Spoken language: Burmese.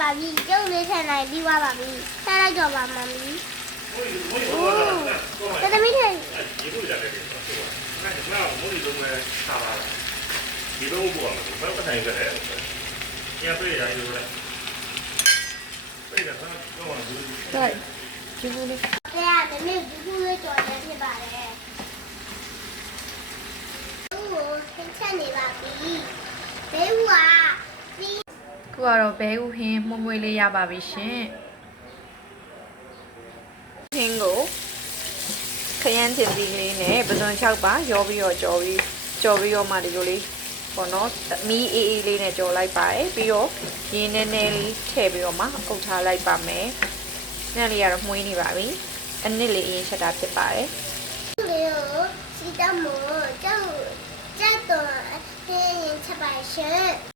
ပါပြီကျုပ်လေးထည့်နိုင်ပြီးသွားပါပြီထည့်လိုက်တော့ပါမမီတသမီးထည့်ဒီလိုရတယ်ဒီမှာမိုးဒီလုံးနဲ့ထားပါလားဒီလိုဘောမှာဘယ်ပတ်နိုင်ကြလဲကျန်ပြေးရယူလိုက်ပြေးတာကတော့ဘူး对ဒီလိုလေးဆရာတမီးဒီခုလေးကြော်နေဖြစ်ပါတယ်ဟိုထည့်နေပါပြီဘဲဦးကခုကတော့ဘဲဥဟင်းမှုံမွေးလေးရပါပြီရှင်ဟင်းကိုခရမ်းတင်ပြီးလေးနဲ့ပဇွန်6ပါရောပြီးတော့ကြော်ပြီးတော့မှဒီလိုလေးပေါ့နော်မီးအေးအေးလေးနဲ့ကြော်လိုက်ပါတယ်ပြီးတော့ရင်းနည်းနည်းလေးထည့်ပြီးတော့မှအုပ်ထားလိုက်ပါမယ်ညလေးကတော့မှုေးနေပါပြီအနစ်လေးအရင်ချက်တာဖြစ်ပါတယ်လေကိုစီတမို့ကျောက်တော့ဟင်းရင်ချက်ပါရှင်